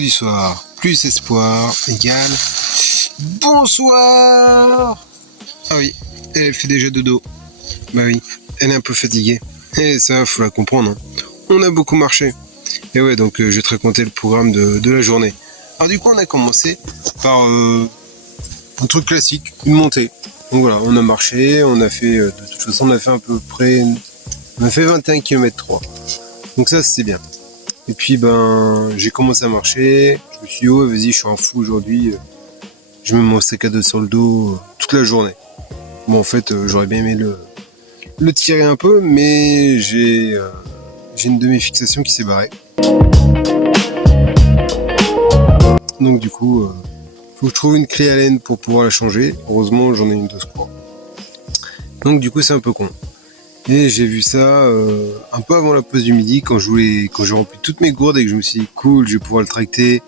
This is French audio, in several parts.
du soir plus espoir égale bonsoir. Ah oui, elle fait déjà dodo. Bah oui, elle est un peu fatiguée. Et ça, faut la comprendre. Hein. On a beaucoup marché. Et ouais, donc je vais te raconter le programme de la journée. Alors du coup, on a commencé par un truc classique, une montée. Donc voilà, on a marché, on a fait, de toute façon, on a fait à peu près, on a fait 21 km 3. Donc ça, c'est bien. Et puis, j'ai commencé à marcher. Je me suis dit, oh, vas-y, je suis un fou aujourd'hui. Je mets mon sac à dos sur le dos toute la journée. Bon, en fait, j'aurais bien aimé le tirer un peu, mais j'ai une de mes fixations qui s'est barrée. Donc du coup, faut que je trouve une clé Allen pour pouvoir la changer. Heureusement, j'en ai une de secours. Donc du coup, c'est un peu con. Et j'ai vu ça un peu avant la pause du midi, quand j'ai rempli toutes mes gourdes et que je me suis dit, cool, je vais pouvoir le tracter.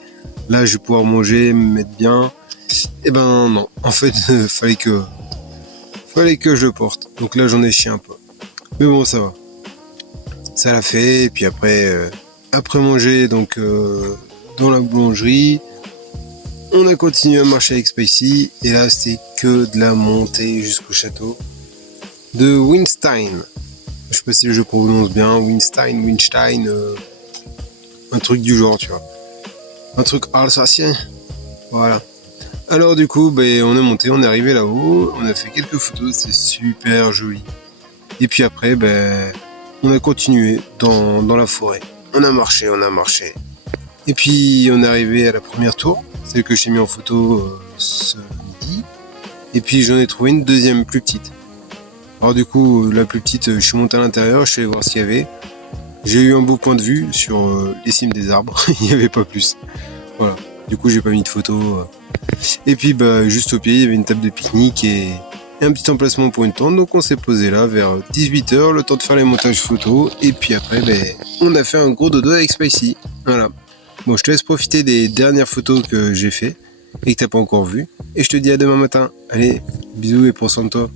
Là, je vais pouvoir manger, me mettre bien. Et ben non, en fait, fallait que je le porte. Donc là, j'en ai chié un peu. Mais bon, ça va. Ça l'a fait. Et puis après manger, donc dans la boulangerie, on a continué à marcher avec Spacey. Et là, c'était que de la montée jusqu'au château de Winstein. Je sais pas si je prononce bien. Winstein, un truc du genre, tu vois. Un truc alsacien. Voilà. Alors du coup, on est monté, on est arrivé là-haut, on a fait quelques photos, c'est super joli. Et puis après, on a continué dans la forêt. On a marché. Et puis on est arrivé à la première tour, celle que j'ai mis en photo ce midi. Et puis j'en ai trouvé une deuxième plus petite. Alors du coup, la plus petite, je suis monté à l'intérieur, je suis allé voir ce qu'il y avait. J'ai eu un beau point de vue sur les cimes des arbres, il n'y avait pas plus. Voilà. Du coup, j'ai pas mis de photos. Et puis, juste au pied, il y avait une table de pique-nique et un petit emplacement pour une tente. Donc, on s'est posé là vers 18h, le temps de faire les montages photos. Et puis après, on a fait un gros dodo avec Spacey. Voilà. Bon, je te laisse profiter des dernières photos que j'ai fait et que t'as pas encore vues. Et je te dis à demain matin. Allez, bisous et prends soin de toi.